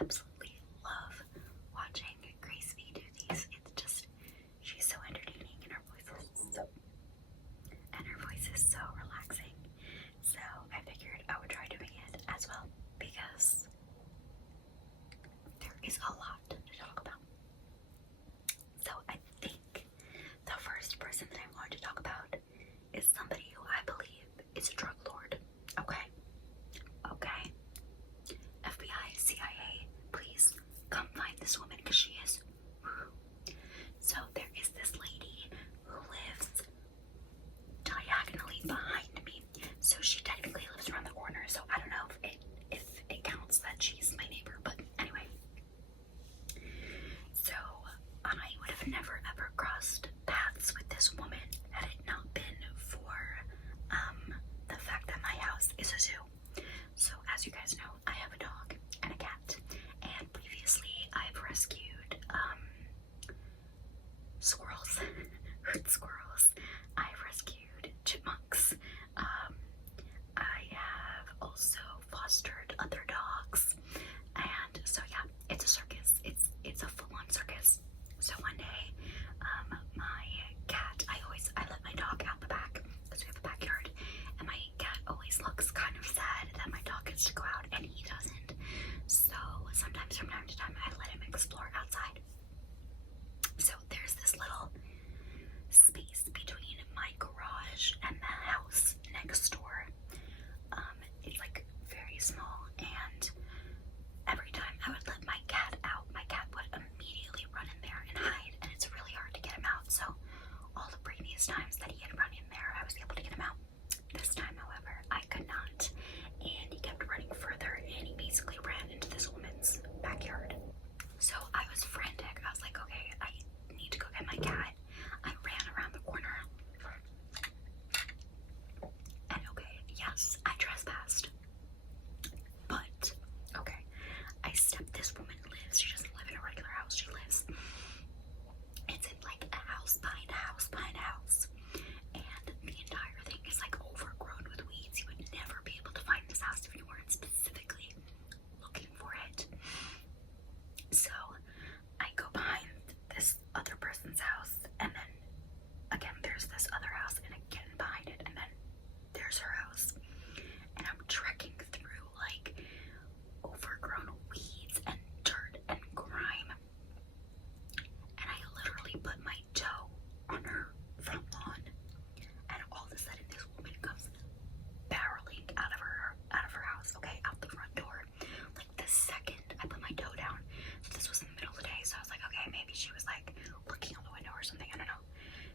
absolutely love watching Grace V do these. It's just, she's so entertaining, and her voice is so relaxing. So I figured I would try doing it as well because there is a lot to talk about. So I think the first person that I'm going to talk about is somebody who I believe is a drug lord. Okay? Okay? FBI, CIA, please come find this woman because she is. So there is this lady who lives diagonally behind me. So she technically lives around the corner. So I don't know if it counts that she's my neighbor. But anyway. So I would have never ever crossed paths with this woman had it not been for the fact that my house is a zoo. So as you guys know, I have a dog and a cat, and previously I've rescued squirrels, herd squirrels. I've rescued chipmunks. I have also fostered other dogs, and so yeah, it's a circus. It's a full-on circus. So one day, my cat, I let my dog out the back because we have a backyard, and my cat always looks kind of sad that my dog gets to go out and he doesn't. So sometimes from time to time, I let him explore outside. So there's this little space between my garage and the house next door. It's like very small, and every time I would let my cat out, my cat would immediately run in there and hide, and it's really hard to get him out. So all the previous times that he had run in there, I was able to get him out. This time, however, I could not, and he kept running further, and he basically ran into this woman's backyard. So I was frantic. I was like, okay, I need to go get my cat. I ran around the corner, and okay, yes, I trespassed. But, okay, I stepped, this woman lives, she doesn't live in a regular house, she lives, it's in like a house behind a house behind a house, and the entire thing is like overgrown with weeds. You would never be able to find this house if you weren't specifically looking for it. So I go behind this other person's house, and then again there's this other house, and again behind it, and then there's her house, and I'm trekking through like overgrown weeds and dirt and grime, and I literally put my toe on her front lawn, and all of a sudden this woman comes barreling out of her house, okay, out the front door. Like the second I put my toe down, so this was in the middle of the day, so I was like, okay, maybe she was like looking out the window or something, I don't know.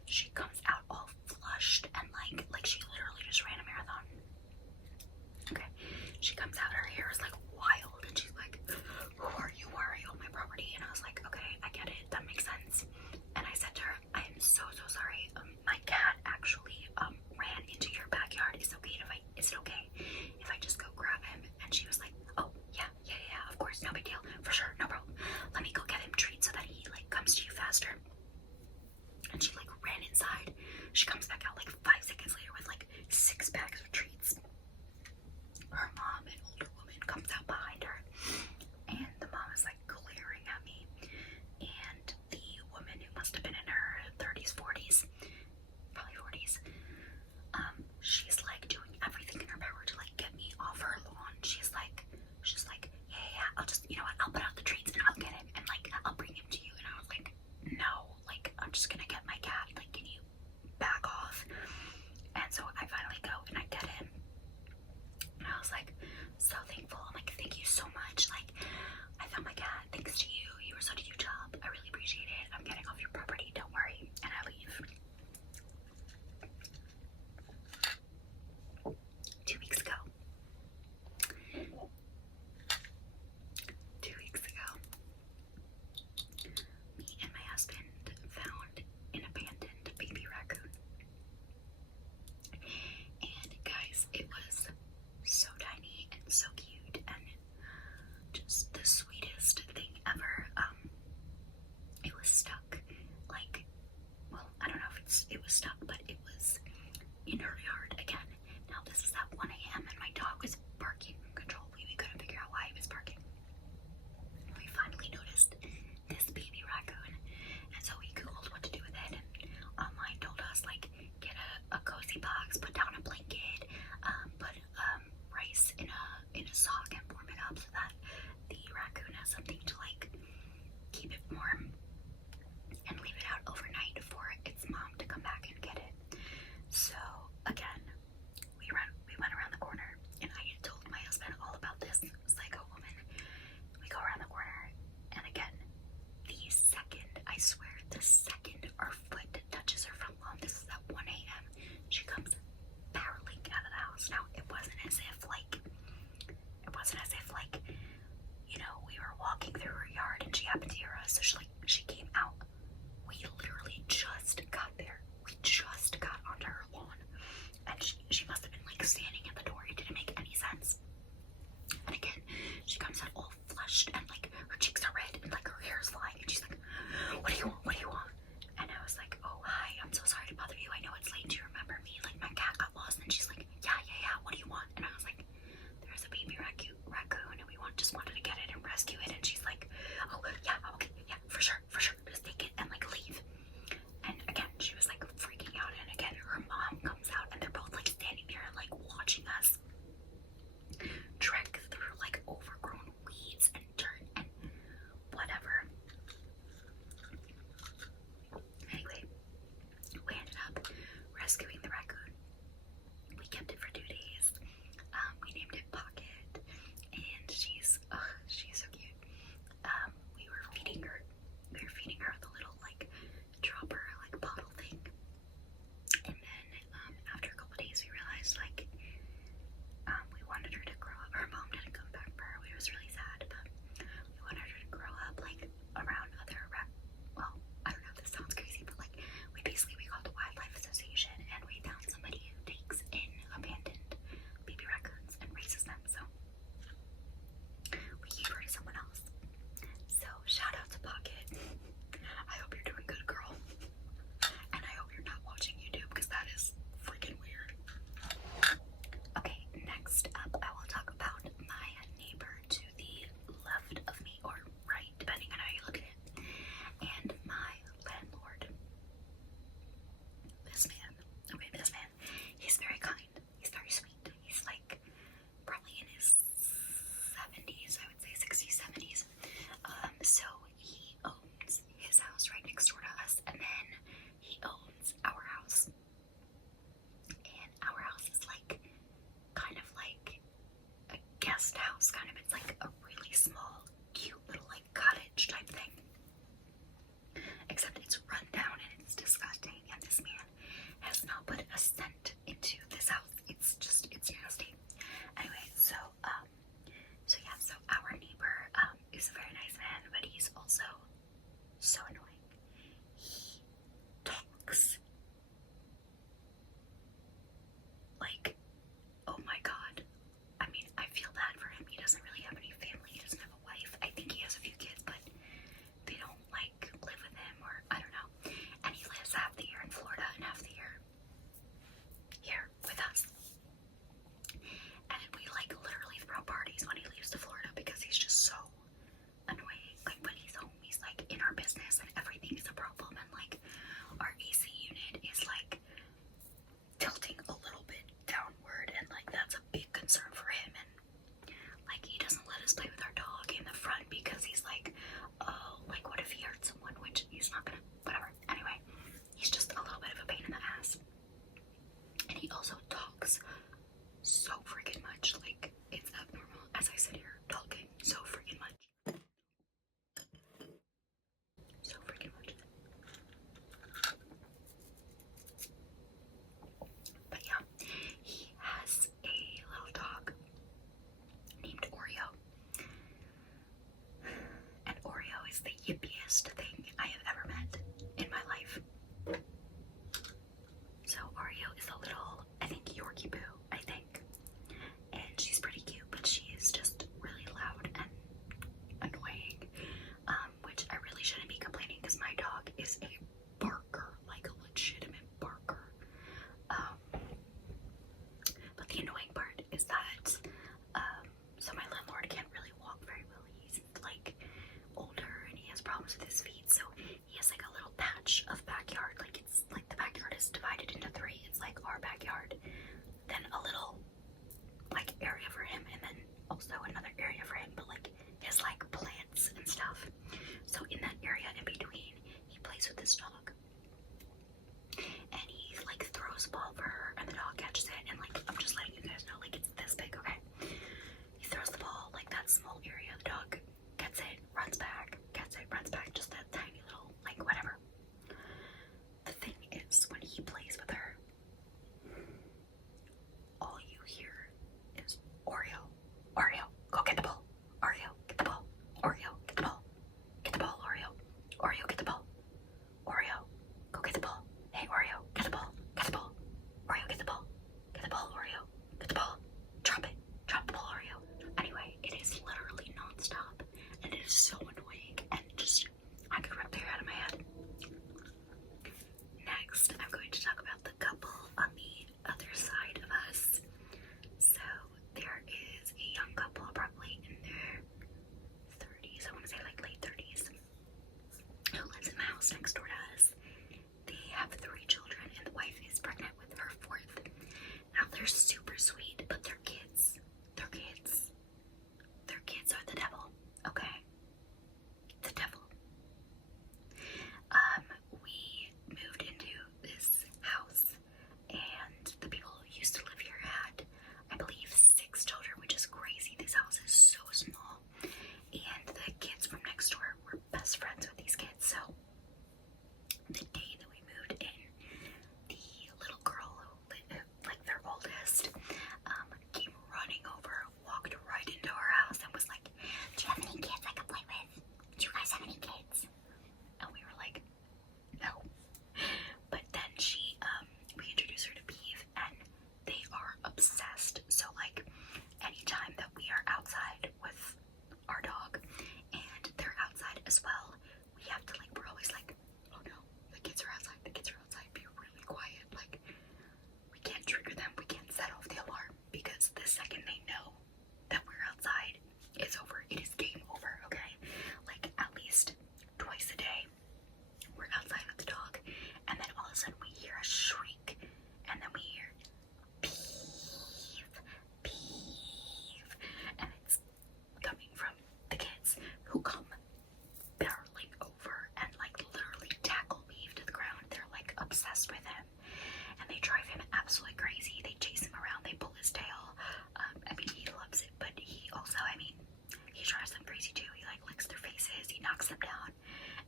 She comes out all flushed and like she literally just ran a marathon. Okay, she comes out, her hair is like wild, and she's like, who are you? Why are you on my property? And I was like, okay, I get it, that makes sense. And I said to her, I am so sorry. My cat actually ran into your backyard. Is it okay if I just go grab him? And she was like, oh yeah, of course, no big deal, for sure, no problem. Let me go get him treats so that he like comes to you faster. And she like ran inside. She comes back out like 5 seconds later with like 6 bags of treats. Her mom, an older woman, comes out behind her, and the mom is like glaring at me, and the woman, who must have been in her 30s, 40s, probably 40s, she's like doing everything in her power to like get me off her lawn. She's like, yeah, I'll just, you know what, I'll put out the treats and I'll get him, and like I'll bring him to you. And I was like, no, like I'm just gonna get my cat, like can you back off? And so I finally go and I get him, and I was like so thankful. I'm like, thank you so much, like I found my cat thanks to you. You were such a huge help. I really appreciate it. I'm getting off your property, don't worry. And I leave. 2 weeks ago, walking through her yard and she happened to hear us, so she came out. We literally just got there. We just got onto her lawn, and she must have been like standing at the door. It didn't make any sense. And again, she comes out all flushed and like her cheeks are red and like her hair is flying, and she's like, "What do you want? What do you want?" And I was like, "Oh, hi, I'm so sorry to bother you. I know it's late. Do you remember me? Like, my cat got lost." And she's like, "Yeah, yeah, yeah. What do you want?" And I was like, "There's a baby raccoon, and we just wanted to get it and rescue it." And she's like, "Oh, yeah, okay, yeah, for sure. Just take it and like leave." And again, she was like freaking out. And again, her mom comes out, and they're both like standing there and like watching us trek through like overgrown weeds and dirt and whatever. Anyway, we ended up rescuing the raccoon. We kept it for 2 days. We named it Pocket, and she's so cute. We were feeding her. The little like dropper, like bottle thing. And then after a couple days, we realized like we wanted her to grow up. Her mom didn't come back for her. It was really sad, but we wanted her to grow up like around other well, I don't know if this sounds crazy, but like we called the Wildlife Association, and we found somebody who takes in abandoned baby raccoons and raises them. So we gave her to someone else. So shout out to Pocket. I hope you're doing good, girl. And I hope you're not watching YouTube, because that is freaking weird. Okay, next up, I will talk about my neighbor to the left of me, or right, depending on how you look at it, and my landlord. This man, he's very kind, he's very sweet, he's like probably in his 70s, I would say 60s, 70s. So he owns his house right next door to us, and then he owns our house. And our house is like kind of like a guest house, kind of. It's like a really small, cute little like cottage type thing. Except it's run down and it's disgusting, and this man has not put a cent into this house. It's nasty. Anyway, so our neighbor is a very nice man, but he's also so annoying. He talks like, oh my god. I mean, I feel bad for him. He doesn't really have any family. He doesn't have a wife. I think he has a few kids, but they don't like live with him, or I don't know. And he lives half the year in Florida and half the year here with us. And we like literally throw parties when he leaves to Florida, because he's just so annoying. Like when he's home, he's like in our business and everything is a problem, and like our AC unit is like tilting a little bit downward, and like that's a big concern for him. And like he doesn't let us play with our dog in the front, because he's like, oh, like what if he hurts someone, which he's not gonna, whatever. Anyway, he's just a little bit of a pain in the ass. And he also talks so freaking much, like it's abnormal as I sit here talking so freaking much. So freaking much. But yeah, he has a little dog named Oreo. And Oreo is the yippiest thing I have ever met in my life. So Oreo is a little, I think, Yorkie Boo, I think. And she's pretty cute, but she is just really loud and annoying. Which I really shouldn't be complaining, because my dog is a barker, like a legitimate barker. But the annoying part is that, so my landlord can't really walk very well. He's like older and he has problems with his feet, so he has like a little patch of backyard. Like it's like the backyard is divided into 3. It's like our backyard, then a little like area for him, and then also another area for him, but like his like plants and stuff. So in that area in between, he plays with this dog, and he like throws a ball for her, and the dog catches it, and like I'm just letting you guys know, like it's this big, okay? He throws the ball like that small area, the dog gets it, runs back, just that tiny little like whatever. The thing is, when he plays with her, all you hear is Oreo, Oreo, go is so annoying, and just, I could rip the hair out of my head. Next, I'm going to talk about the couple on the other side of us. So, there is a young couple, probably in their 30s, I want to say like late 30s, who lives in the house next door to us. They have 3 children, and the wife is pregnant with her 4th. Now, they're super sweet, but they're kids. They're kids. Their kids are the devil, okay? The devil. We moved into this house, and the people who used to live here had, I believe, 6 children, which is crazy. This house is so small, and the kids from next door were best friends with these kids. So the day that we moved in, the little girl, like their oldest, came running over, walked right into our house, and was like, "Do you have any kids I can play with? Do you guys have any kids?" And we were like, "No." But then we introduced her to Beef, and they are obsessed. So like, anytime that we are outside with our dog, and they're outside as well, we have to like, we're always like, "Oh no, the kids are outside, the kids are outside, be really quiet." Like, we can't trigger them, we can't set off the alarm, because the second they know that we're outside, it's over. It is game over, okay? Like, at least twice a day, we're outside with the dog, and then all of a sudden we hear a shriek, and then we hear beef, beef, and it's coming from the kids, who come barreling over and like literally tackle Beef to the ground. They're like obsessed with him, and they drive him absolutely crazy. They chase him around, they pull his tail. I mean, he loves it, but he also, I mean, he drives them crazy too. He like licks their faces, he knocks them down,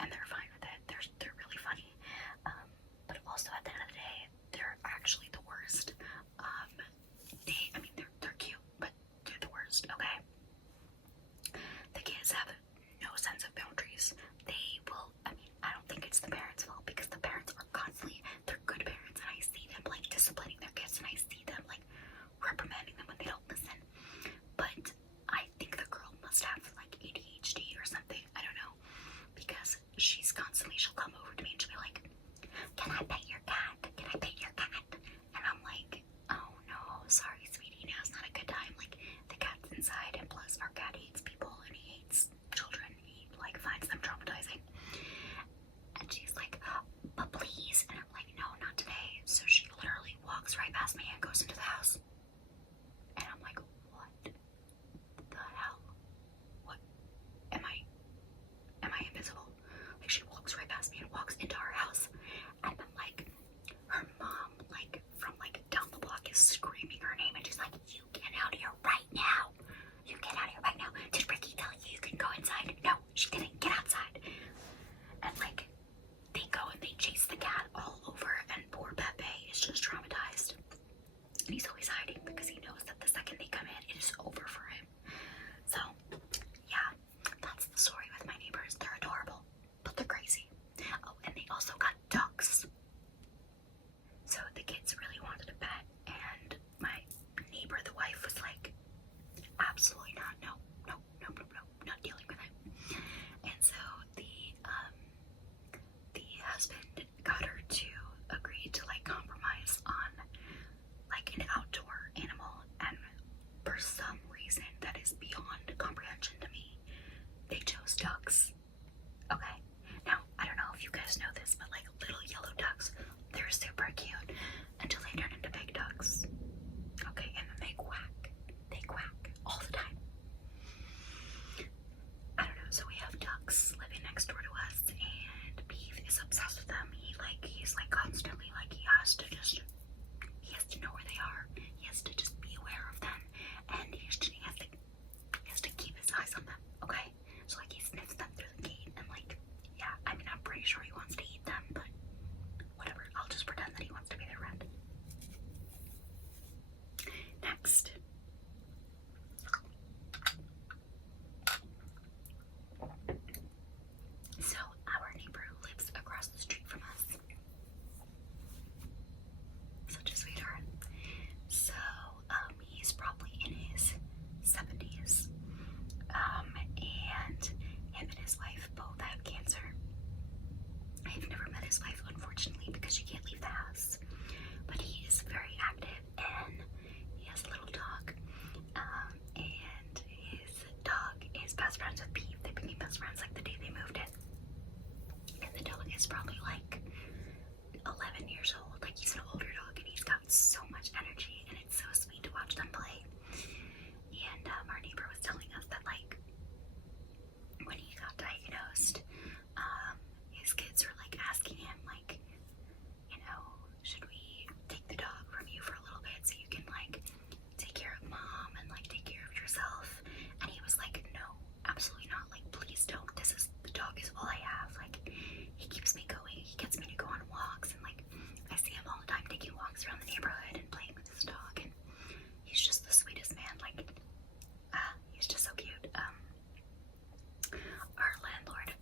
and they're fine with it. They're really funny. But also at the end of the day, they're actually the worst. I mean, they're cute, but they're the worst, okay? The kids have no sense of boundaries. They will, I mean, I don't think it's the parents' fault, because the parents are constantly, they're good parents, and I see them like disciplining their kids, and I see them like reprimanding them when they don't listen. But I think the girl must have like ADHD or something. I don't know, because she'll come over to me and she'll be like, "Can I pet your cat? Can I pet your cat?" And I'm like, "Oh no, sorry sweetie, now's not a good time. Like, the cat's inside, and plus our cat hates people, and he hates children. He like finds them traumatizing." And she's like, "But please." And I'm like, "No, not today." So she literally walks right past me and goes into the house. And I'm like, "What the hell? What? Am I invisible?" Like, she walks right past me and walks into our house. And then like, her mom, like from like down the block, is screaming her name, and she's like, "You get out here right now. You get out here right now. Did Ricky tell you can go inside?" "No, she didn't. Get outside." And like, they go and they chase the cat all over, and poor Pepe is just traumatized. And he's always hiding, because he knows that the second they come in, it is over for him. So, yeah, that's the story with my neighbors. They're adorable, but they're crazy. Oh, and they also got ducks. So the kids really wanted a pet, and my neighbor, the wife, was like, "Absolutely not. No, no, no, no, no, not dealing with it." And so the husband got her to agree to like compromise on like an outdoor animal, and for some reason that is beyond comprehension to me, they chose ducks. Okay, now I don't know if you guys know this, but like little yellow ducks, they're super cute until they turn into big ducks. Okay, and then they quack all the time. I don't know, so we have ducks living next door to us, and Beef is obsessed with them. He's like constantly like, he has to know where they are. He has to just be aware of them, and he has to keep his eyes on them, okay? So like, he sniffs them through the gate, and like, yeah, I mean, I'm pretty sure he wants to eat them, but whatever, I'll just pretend that he wants to be their friend. Next. So our neighbor who lives across the street from us, such a sweetheart. So he's probably in his 70s, his wife both have cancer. I've never met his wife, unfortunately, because she can't leave the house. But he is very active, and he has a little dog. And his dog is best friends with Pete. They became best friends like the day they moved in. And the dog is probably like 11 years old. Like, he's an older dog, and he's got so much energy, and it's so sweet to watch them play. And our neighbor was telling us that, like, when he got diagnosed, his kids were like asking him, like, you know, should we take the dog from you for a little bit so you can like take care of mom and like take care of yourself? And he was like, no, absolutely not. Like, please don't. The dog is all I have. Like, he keeps me going. He gets me to go on walks, and like I see him all the time taking walks around the neighborhood and playing with his dog, and he's just the sweetest man. Like, he's just so cute. Our landlord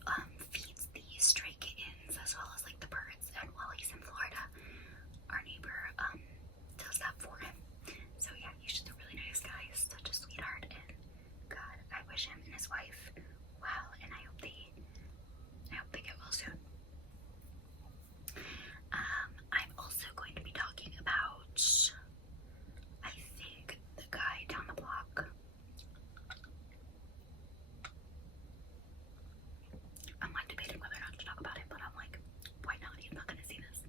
feeds the stray kittens as well as like the birds, and while he's in Florida, our neighbor does that for him. So yeah, he's just a really nice guy. He's such a sweetheart, and God, I wish him and his wife well, and I hope they get well soon. I'm also going to be talking about, I think, the guy down the block. I'm like debating whether or not to talk about it, but I'm like, why not? He's not gonna see this.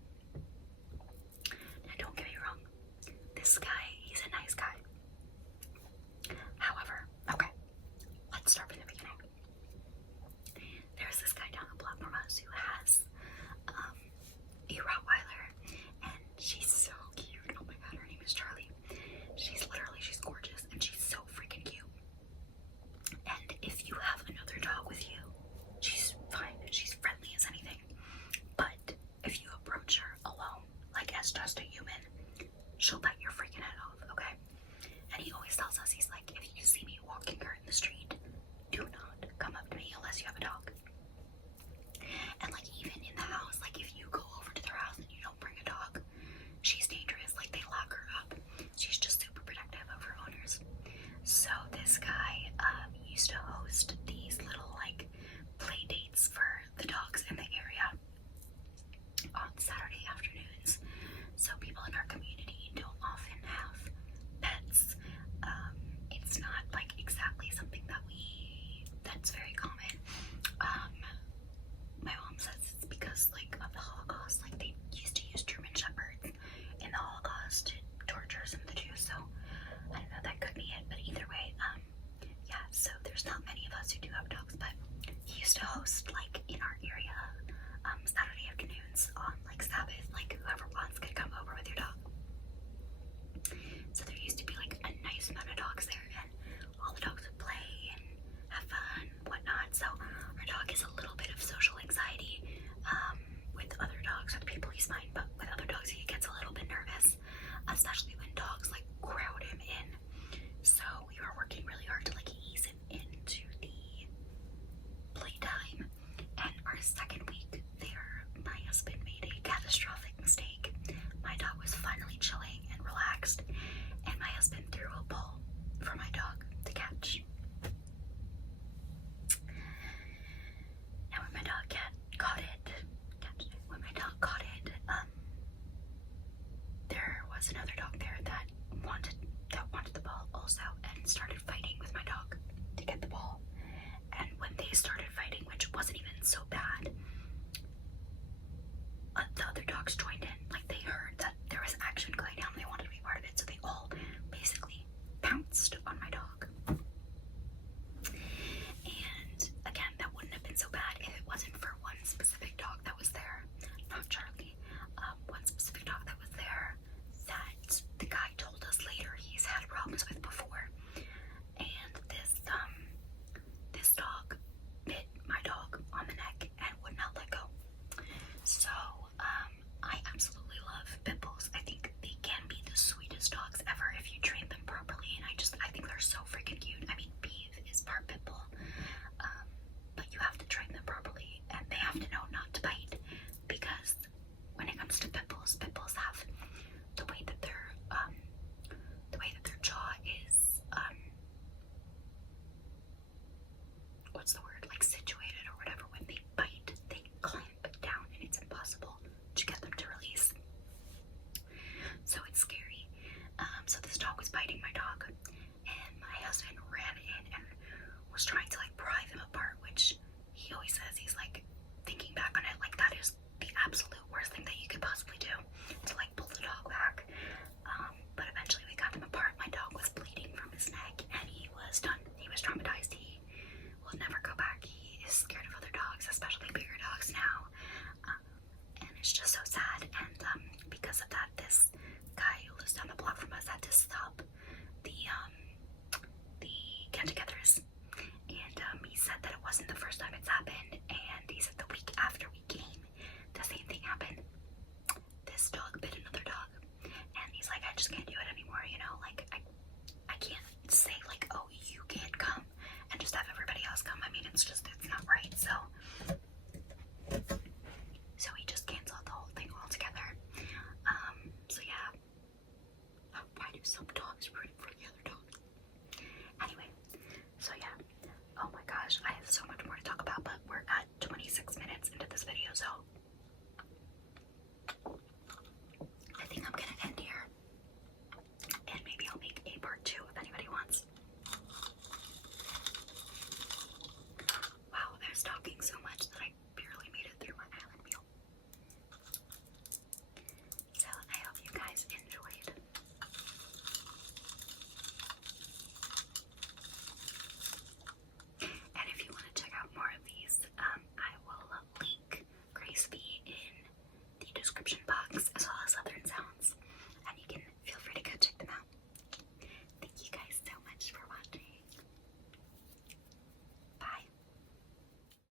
Now, don't get me wrong. This guy, he's a nice guy. However, okay, let's start from the beginning. There's this guy down the block from us who has a Rottweiler, and she's so cute. Oh my god, her name is Charlie. She's gorgeous, and she's so freaking cute. And if you have another dog with you, she's fine. She's friendly as anything. But if you approach her alone, like as just a human, she'll bite your freaking head off, okay? And he always tells us, he's like, if you see me walking her in the street, do not come up to me unless you have a dog. And like, even in the house, like if you go over to their house and you don't bring a dog, she's dangerous. Like, they lock her up. She's just super protective of her owners. So this guy used to host these little like play dates for the dogs in the area on Saturday afternoons. So people in our community don't often have pets. It's not like exactly something that's very common. My mom says it's because like of the Holocaust. Like, they used to use German Shepherds in the Holocaust to torture some of the Jews. So I don't know, that could be it. But either way, yeah, so there's not many of us who do have dogs, but he used to host like in our area Saturday afternoons on like Sabbath. Like, whoever wants could come over with your dog. So there used to be like a nice amount of dogs there, and all the dogs would play and have fun, whatnot. So our dog has a little bit of social anxiety with other dogs. With people he's fine, but with other dogs he gets a little bit nervous, especially when dogs like crowd him in. So we were working really hard to like ease him into the playtime. says, he's like, thinking back on it, like, that is the absolute worst thing that you could possibly do, to like pull the dog back. But eventually we got them apart. My dog was bleeding from his neck and he was done. He was traumatized. He will never go back. He is scared of other dogs, especially bigger dogs now. And it's just so sad. And because of that, this guy who lives down the block from us had to stop the get-togethers. And he said that it wasn't the first time it's happened. And he said the week after we came, the same thing happened. This dog bit another dog. And he's like, I just can't do it anymore, you know? Like, I can't say, like, oh, you can't come and just have everybody else come. I mean, it's not